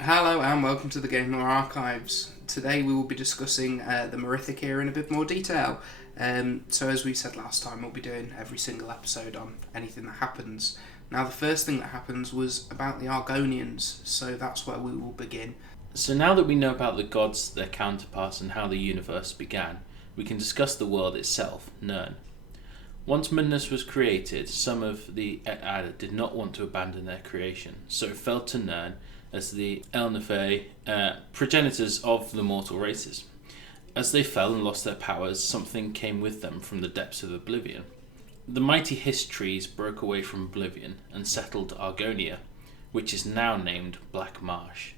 Hello and welcome to the Game Lore Archives. Today we will be discussing the Merithic era in a bit more detail. So as we said last time, we'll be doing every single episode on anything that happens. Now the first thing that happens was about the Argonians, so that's where we will begin. So now that we know about the gods, their counterparts, and how the universe began, we can discuss the world itself, Nirn. Once Midness was created, some of the Aedra did not want to abandon their creation, so it fell to Nirn as the Elnathae, progenitors of the mortal races. As they fell and lost their powers, something came with them from the depths of oblivion. The mighty Hist trees broke away from oblivion and settled Argonia, which is now named Black Marsh.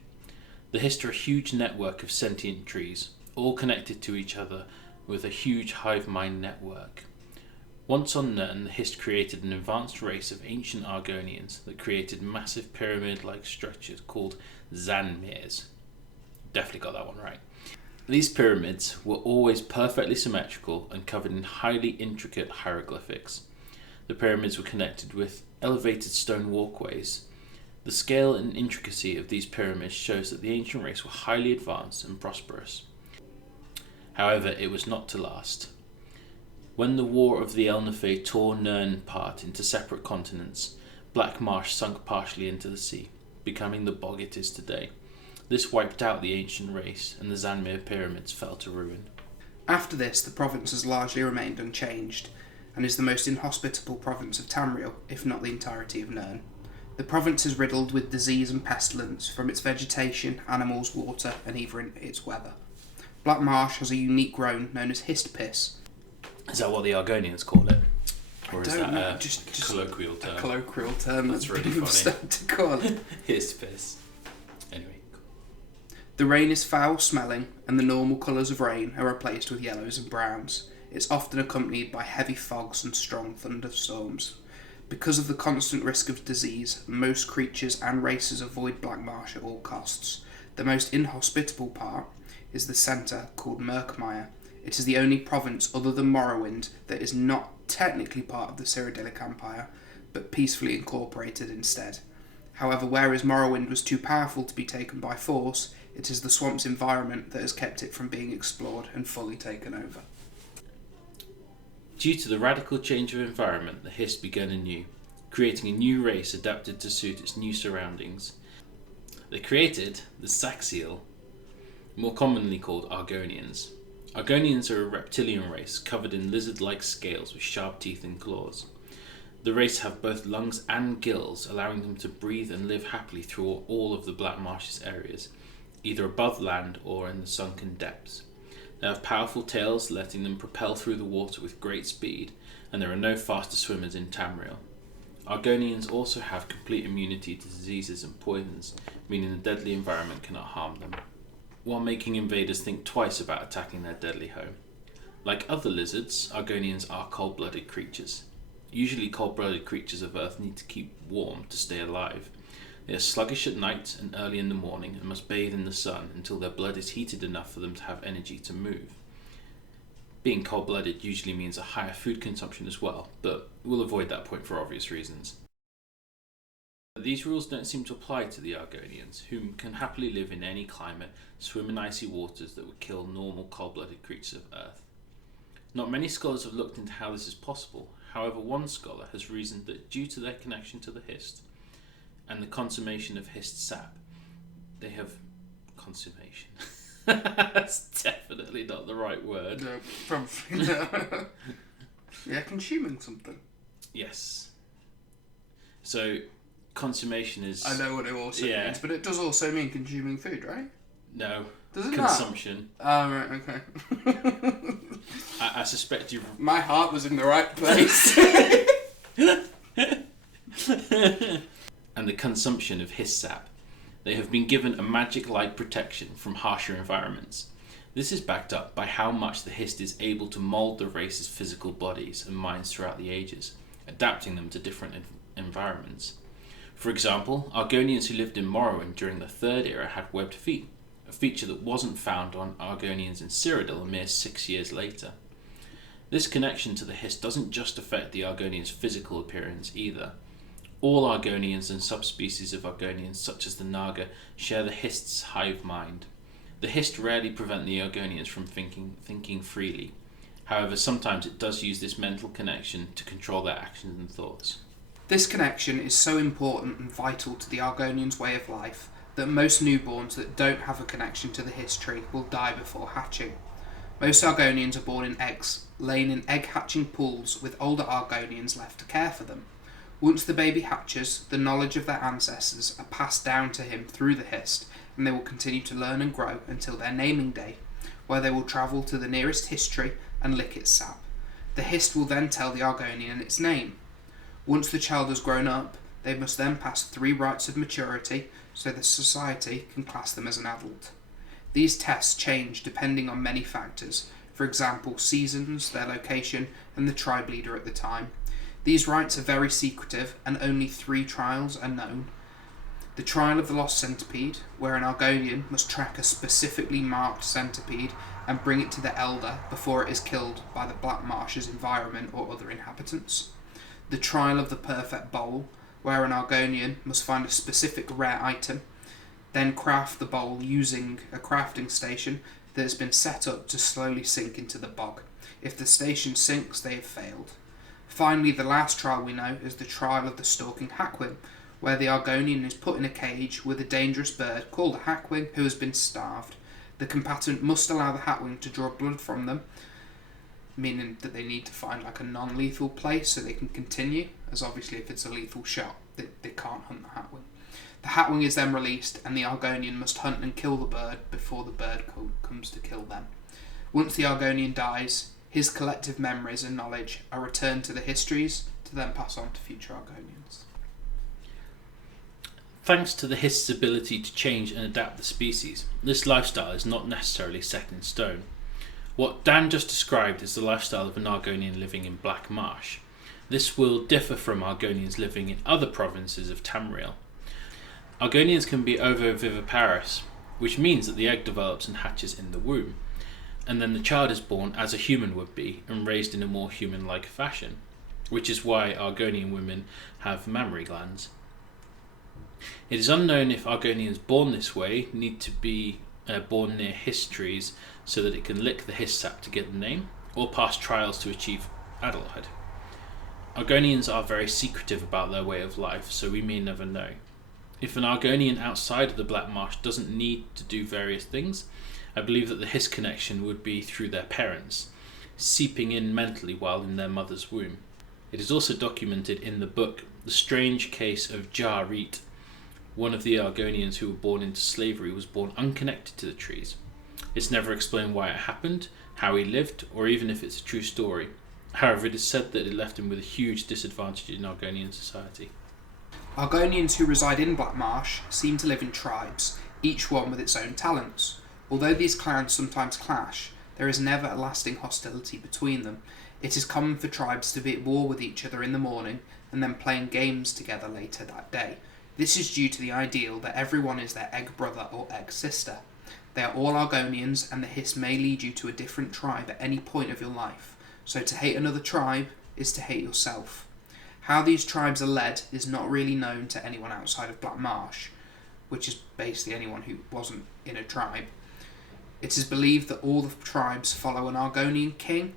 The Hist are a huge network of sentient trees, all connected to each other with a huge hive mind network. Once on Nirn, the Hist created an advanced race of ancient Argonians that created massive pyramid-like structures called Zanmirs. Definitely got that one right. These pyramids were always perfectly symmetrical and covered in highly intricate hieroglyphics. The pyramids were connected with elevated stone walkways. The scale and intricacy of these pyramids shows that the ancient race were highly advanced and prosperous. However, it was not to last. When the War of the Elnathae tore Nirn apart into separate continents, Black Marsh sunk partially into the sea, becoming the bog it is today. This wiped out the ancient race, and the Zanmir pyramids fell to ruin. After this, the province has largely remained unchanged, and is the most inhospitable province of Tamriel, if not the entirety of Nirn. The province is riddled with disease and pestilence from its vegetation, animals, water, and even its weather. Black Marsh has a unique grown known as Hist piss. Is that what the Argonians call it? Or is that a just colloquial term? A colloquial term. That's really funny. To call it. Hist piss. Anyway. The rain is foul-smelling, and the normal colours of rain are replaced with yellows and browns. It's often accompanied by heavy fogs and strong thunderstorms. Because of the constant risk of disease, most creatures and races avoid Black Marsh at all costs. The most inhospitable part is the centre, called Murkmire. It is the only province other than Morrowind that is not technically part of the Cyrodiilic Empire, but peacefully incorporated instead. However, whereas Morrowind was too powerful to be taken by force, it is the swamp's environment that has kept it from being explored and fully taken over. Due to the radical change of environment, the Hist began anew, creating a new race adapted to suit its new surroundings. They created the Saxiel, more commonly called Argonians. Argonians are a reptilian race covered in lizard-like scales with sharp teeth and claws. The race have both lungs and gills, allowing them to breathe and live happily through all of the Black Marsh's areas, either above land or in the sunken depths. They have powerful tails, letting them propel through the water with great speed, and there are no faster swimmers in Tamriel. Argonians also have complete immunity to diseases and poisons, meaning the deadly environment cannot harm them, while making invaders think twice about attacking their deadly home. Like other lizards, Argonians are cold-blooded creatures. Usually cold-blooded creatures of Earth need to keep warm to stay alive. They are sluggish at night and early in the morning and must bathe in the sun until their blood is heated enough for them to have energy to move. Being cold-blooded usually means a higher food consumption as well, but we'll avoid that point for obvious reasons. These rules don't seem to apply to the Argonians, whom can happily live in any climate, swim in icy waters that would kill normal cold-blooded creatures of Earth. Not many scholars have looked into how this is possible. However, one scholar has reasoned that due to their connection to the Hist and the consummation of Hist sap, they have consummation. That's definitely not the right word. No, probably not. Yeah, consuming something. Yes. So consummation is... I know what it also means, but it does also mean consuming food, right? No. Does it consumption. Oh, right, okay. I suspect you've... My heart was in the right place. And the consumption of Hist sap. They have been given a magic-like protection from harsher environments. This is backed up by how much the Hist is able to mould the race's physical bodies and minds throughout the ages, adapting them to different environments. For example, Argonians who lived in Morrowind during the Third Era had webbed feet, a feature that wasn't found on Argonians in Cyrodiil a mere 6 years later. This connection to the Hist doesn't just affect the Argonians' physical appearance either. All Argonians and subspecies of Argonians, such as the Naga, share the Hist's hive mind. The Hist rarely prevent the Argonians from thinking freely. However, sometimes it does use this mental connection to control their actions and thoughts. This connection is so important and vital to the Argonians' way of life that most newborns that don't have a connection to the history will die before hatching. Most Argonians are born in eggs, laying in egg-hatching pools with older Argonians left to care for them. Once the baby hatches, the knowledge of their ancestors are passed down to him through the Hist, and they will continue to learn and grow until their naming day, where they will travel to the nearest history and lick its sap. The Hist will then tell the Argonian its name. Once the child has grown up, they must then pass 3 rites of maturity so the society can class them as an adult. These tests change depending on many factors, for example seasons, their location, and the tribe leader at the time. These rites are very secretive and only 3 trials are known. The trial of the lost centipede, where an Argonian must track a specifically marked centipede and bring it to the elder before it is killed by the Black Marsh's environment or other inhabitants. The trial of the perfect bowl, where an Argonian must find a specific rare item, then craft the bowl using a crafting station that has been set up to slowly sink into the bog. If the station sinks, they have failed. Finally, the last trial we know is the trial of the stalking Hacklin, where the Argonian is put in a cage with a dangerous bird called a Hacklin who has been starved. The combatant must allow the Hacklin to draw blood from them, meaning that they need to find like a non-lethal place so they can continue, as obviously if it's a lethal shot, they can't hunt the Hacklin. The Hacklin is then released and the Argonian must hunt and kill the bird before the bird comes to kill them. Once the Argonian dies, his collective memories and knowledge are returned to the histories to then pass on to future Argonians. Thanks to the Hist's ability to change and adapt the species, this lifestyle is not necessarily set in stone. What Dan just described is the lifestyle of an Argonian living in Black Marsh. This will differ from Argonians living in other provinces of Tamriel. Argonians can be ovoviviparous, which means that the egg develops and hatches in the womb, and then the child is born as a human would be and raised in a more human-like fashion, which is why Argonian women have mammary glands. It is unknown if Argonians born this way need to be born near histories so that it can lick the Hist sap to get the name, or pass trials to achieve adulthood. Argonians are very secretive about their way of life, so we may never know. If an Argonian outside of the Black Marsh doesn't need to do various things, I believe that the Hist connection would be through their parents, seeping in mentally while in their mother's womb. It is also documented in the book The Strange Case of Jar Reet. One of the Argonians who were born into slavery was born unconnected to the trees. It's never explained why it happened, how he lived, or even if it's a true story. However, it is said that it left him with a huge disadvantage in Argonian society. Argonians who reside in Black Marsh seem to live in tribes, each one with its own talents. Although these clans sometimes clash, there is never a lasting hostility between them. It is common for tribes to be at war with each other in the morning and then playing games together later that day. This is due to the ideal that everyone is their egg brother or egg sister. They are all Argonians, and the Hist may lead you to a different tribe at any point of your life, so to hate another tribe is to hate yourself. How these tribes are led is not really known to anyone outside of Black Marsh, which is basically anyone who wasn't in a tribe. It is believed that all the tribes follow an Argonian king,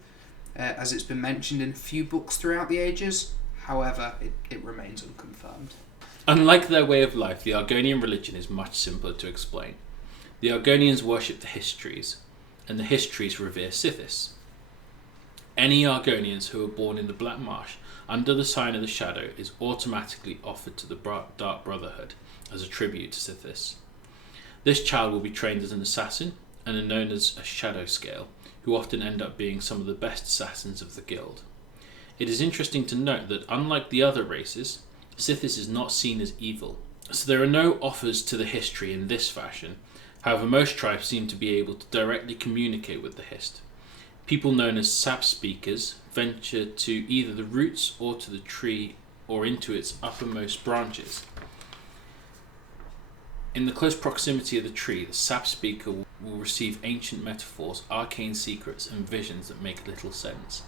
as it's been mentioned in a few books throughout the ages. However, it remains unconfirmed. Unlike their way of life, the Argonian religion is much simpler to explain. The Argonians worship the Histories, and the Histories revere Sithis. Any Argonians who are born in the Black Marsh under the sign of the Shadow is automatically offered to the Dark Brotherhood as a tribute to Sithis. This child will be trained as an assassin and are known as a Shadow Scale, who often end up being some of the best assassins of the guild. It is interesting to note that unlike the other races, Sithis is not seen as evil, so there are no offers to the History in this fashion. However, most tribes seem to be able to directly communicate with the Hist. People known as Sap Speakers venture to either the roots or to the tree or into its uppermost branches. In the close proximity of the tree, the Sap Speaker will receive ancient metaphors, arcane secrets, and visions that make little sense.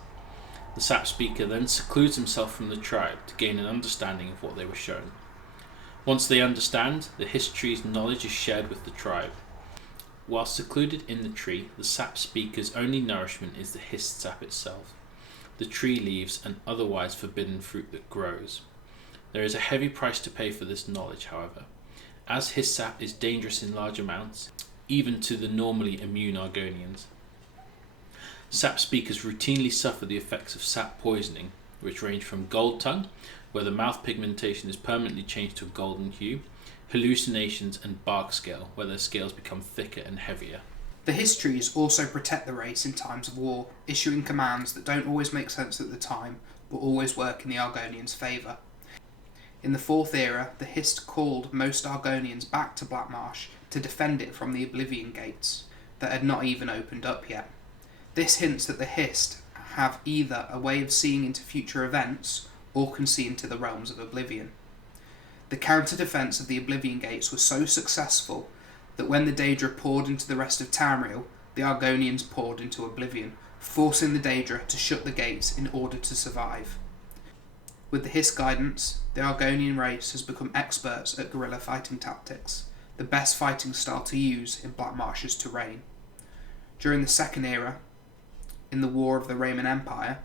The Sap speaker then secludes himself from the tribe to gain an understanding of what they were shown. Once they understand, the Histtree's knowledge is shared with the tribe. While secluded in the tree, the Sap speaker's only nourishment is the Hist sap itself, the tree leaves and otherwise forbidden fruit that grows. There is a heavy price to pay for this knowledge, however, as Hist sap is dangerous in large amounts, even to the normally immune Argonians. Sap speakers routinely suffer the effects of sap poisoning, which range from gold tongue, where the mouth pigmentation is permanently changed to a golden hue, hallucinations, and bark scale, where their scales become thicker and heavier. The Histtrees also protect the race in times of war, issuing commands that don't always make sense at the time, but always work in the Argonians' favour. In the Fourth Era, the Hist called most Argonians back to Black Marsh to defend it from the Oblivion Gates, that had not even opened up yet. This hints that the Hist have either a way of seeing into future events, or can see into the realms of Oblivion. The counter-defence of the Oblivion Gates was so successful that when the Daedra poured into the rest of Tamriel, the Argonians poured into Oblivion, forcing the Daedra to shut the gates in order to survive. With the Hist guidance, the Argonian race has become experts at guerrilla fighting tactics, the best fighting style to use in Black Marsh's terrain. During the Second Era, in the War of the Roman Empire,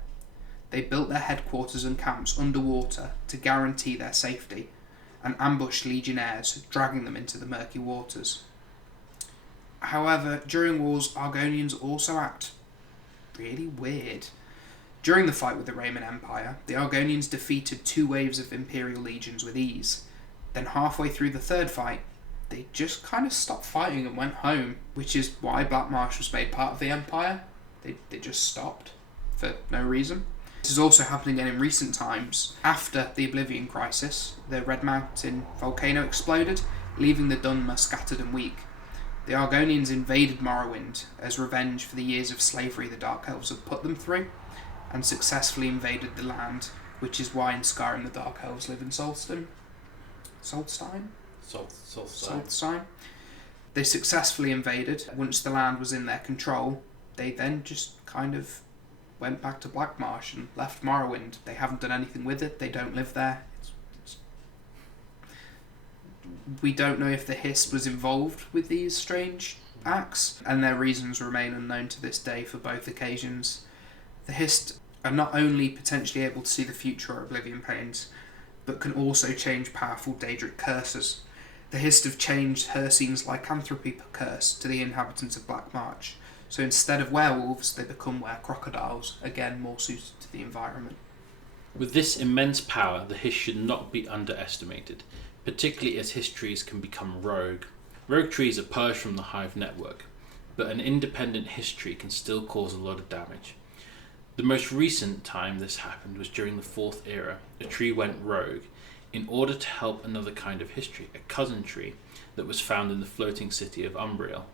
they built their headquarters and camps underwater to guarantee their safety, and ambushed legionnaires, dragging them into the murky waters. However, during wars, Argonians also act really weird. During the fight with the Roman Empire, the Argonians defeated 2 waves of Imperial legions with ease. Then halfway through the third fight, they just kind of stopped fighting and went home, which is why Black Marsh was made part of the Empire. They just stopped for no reason. This is also happening again in recent times. After the Oblivion Crisis, the Red Mountain volcano exploded, leaving the Dwemer scattered and weak. The Argonians invaded Morrowind as revenge for the years of slavery the Dark Elves had put them through, and successfully invaded the land, which is why in Skyrim the Dark Elves live in Solstheim. They successfully invaded. Once the land was in their control, they then just kind of went back to Black Marsh and left Morrowind. They haven't done anything with it. They don't live there. We don't know if the Hist was involved with these strange acts, and their reasons remain unknown to this day for both occasions. The Hist are not only potentially able to see the future or Oblivion Panes, but can also change powerful Daedric curses. The Hist have changed Hircine's lycanthropy curse to the inhabitants of Black Marsh. So instead of werewolves, they become were-crocodiles, again more suited to the environment. With this immense power, the Hist should not be underestimated, particularly as Hist trees can become rogue. Rogue trees are purged from the hive network, but an independent Hist tree can still cause a lot of damage. The most recent time this happened was during the Fourth Era. A tree went rogue in order to help another kind of Hist tree, a cousin tree that was found in the floating city of Umbriel.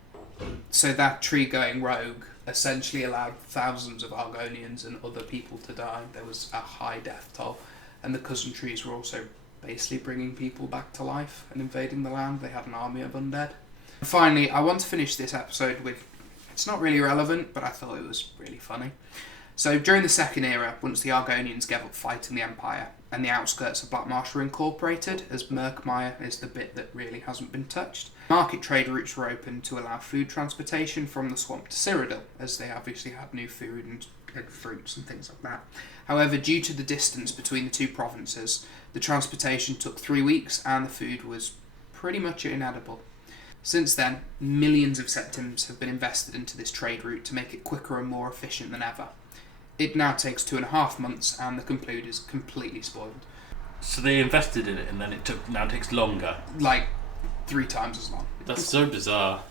So that tree going rogue essentially allowed thousands of Argonians and other people to die. There was a high death toll, and the cousin trees were also basically bringing people back to life and invading the land. They had an army of undead. And finally, I want to finish this episode with, it's not really relevant, but I thought it was really funny. So during the Second Era, once the Argonians gave up fighting the Empire and the outskirts of Black Marsh were incorporated, as Murkmire is the bit that really hasn't been touched, market trade routes were opened to allow food transportation from the swamp to Cyrodiil, as they obviously had new food and fruits and things like that. However, due to the distance between the two provinces, the transportation took 3 weeks and the food was pretty much inedible. Since then, millions of septims have been invested into this trade route to make it quicker and more efficient than ever. It now takes 2.5 months and the conclude is completely spoiled. So they invested in it and then now takes longer? Like 3 times as long. That's so bizarre.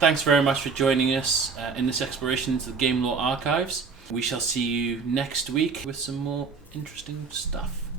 Thanks very much for joining us in this exploration into the Game Lore Archives. We shall see you next week with some more interesting stuff.